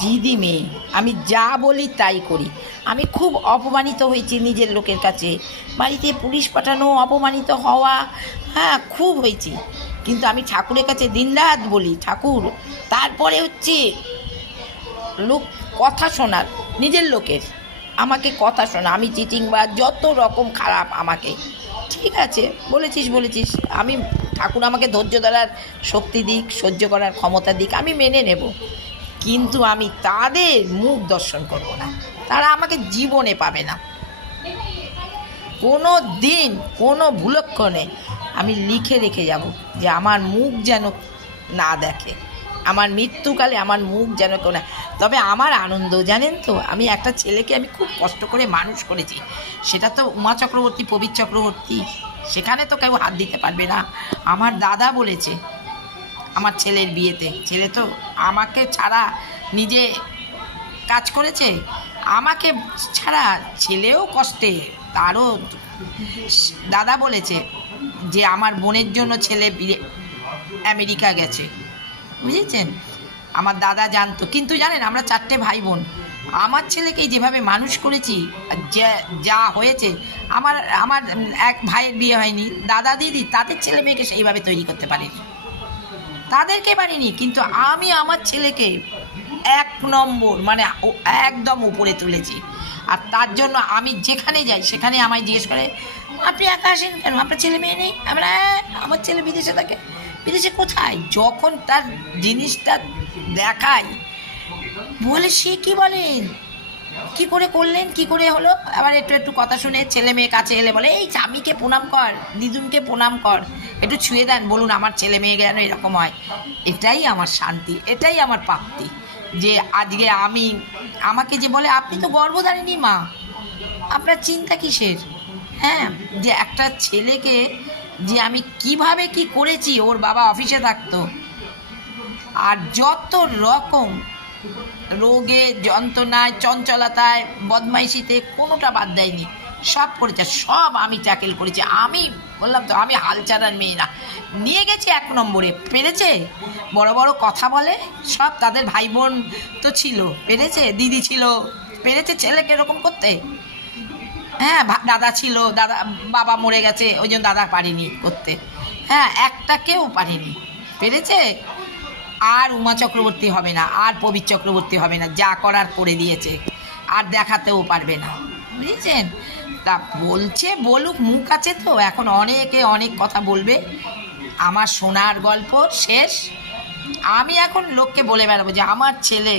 জিদি মেয়ে, আমি যা বলি তাই করি। আমি খুব অপমানিত হয়েছি নিজের লোকের কাছে, বাড়িতে পুলিশ পাঠানো, অপমানিত হওয়া, হ্যাঁ খুব হয়েছি। কিন্তু আমি ঠাকুরের কাছে দিনরাত বলি, ঠাকুর, তারপরে হচ্ছে লোক কথা শোনার, নিজের লোকের আমাকে কথা শোনা, আমি চিটিং বা যত রকম খারাপ আমাকে, ঠিক আছে বলেছিস, আমি ঠাকুর আমাকে ধৈর্য ধরার শক্তি দিক, সহ্য করার ক্ষমতা দিক, আমি মেনে নেব। কিন্তু আমি তাদের মুখ দর্শন করব না, তারা আমাকে জীবনে পাবে না। কোনো দিন কোনো ভুলক্ষণে আমি লিখে রেখে যাব যে আমার মুখ যেন না দেখে, আমার মৃত্যুকালে আমার মুখ যেন কেউ না। তবে আমার আনন্দ জানেন তো, আমি একটা ছেলেকে আমি খুব কষ্ট করে মানুষ করেছি, সেটা তো উমা চক্রবর্তী, প্রবীর চক্রবর্তী, সেখানে তো কেউ হাত দিতে পারবে না। আমার দাদা বলেছে আমার ছেলের বিয়েতে, ছেলে তো আমাকে ছাড়া নিজে কাজ করেছে, আমাকে ছাড়া ছেলেও কষ্টে, তারও দাদা বলেছে যে আমার বোনের জন্য ছেলে আমেরিকা গেছে, বুঝেছেন। আমার দাদা জানতো, কিন্তু জানেন আমরা 4টে ভাই বোন, আমার ছেলেকে যেভাবে মানুষ করেছি, যা হয়েছে, আমার আমার এক ভাইয়ের বিয়ে হয়নি, দাদা দিদি তাদের ছেলে মেয়েকে সেইভাবে তৈরি করতে পারিনি, তাদেরকে পারিনি, কিন্তু আমি আমার ছেলেকে 1 নম্বর মানে একদম উপরে তুলেছি। আর তার জন্য আমি যেখানে যাই সেখানে আমায় জিজ্ঞেস করে, আপনি একা আসেন কেন, আপনার ছেলে মেয়ে নেই? আমরা আমার ছেলে বিদেশে থাকে। বিদেশে কোথায়? যখন তার জিনিসটা দেখাই, বলে সে কী বলেন, কী করে করলেন, কী করে হলো? আবার একটু কথা শুনে ছেলে মেয়ে কাছে এলে বলে, এই স্বামীকে প্রণাম কর, দিদুনকে প্রণাম কর, একটু ছুঁয়ে দেন, বলুন আমার ছেলে মেয়ে যেন এরকম হয়। এটাই আমার শান্তি, এটাই আমার প্রাপ্তি, যে আজকে আমাকে যে বলে, আপনি তো গর্ভধারিণী মা, আপনার চিন্তা কিসের? হ্যাঁ, যে একটা ছেলেকে যে আমি কিভাবে কি করেছি, ওর বাবা অফিসে থাকতো, আর যত রকম রোগে, যন্ত্রণায়, চঞ্চলতায়, বদমাইশিতে কোনোটা বাদ দেয়নি, সব করেছে, সব আমি ট্যাকেল করেছি। আমি বললাম তো, আমি হাল ছাড়ার মেয়ে না, নিয়ে গেছি 1 নম্বরে, পেরেছে। বড় বড় কথা বলে, সব তাদের ভাই বোন তো ছিল, পেরেছে, দিদি ছিল, পেরেছে ছেলেকে এরকম করতে। হ্যাঁ, দাদা ছিল, দাদা বাবা মরে গেছে, ওই জন্য দাদা পারেনি করতে। হ্যাঁ, একটা কেউ পারেনি, পেরেছে। আর উমা চক্রবর্তী হবে না, আর প্রবীর চক্রবর্তী হবে না, যা করার করে দিয়েছে, আর দেখাতেও পারবে না, বুঝেছেন। তা বলছে বলুক, মুখ আছে তো, এখন অনেকে অনেক কথা বলবে, আমার শোনার গল্প শেষ। আমি এখন লোককে বলে বেড়াবো যে আমার ছেলে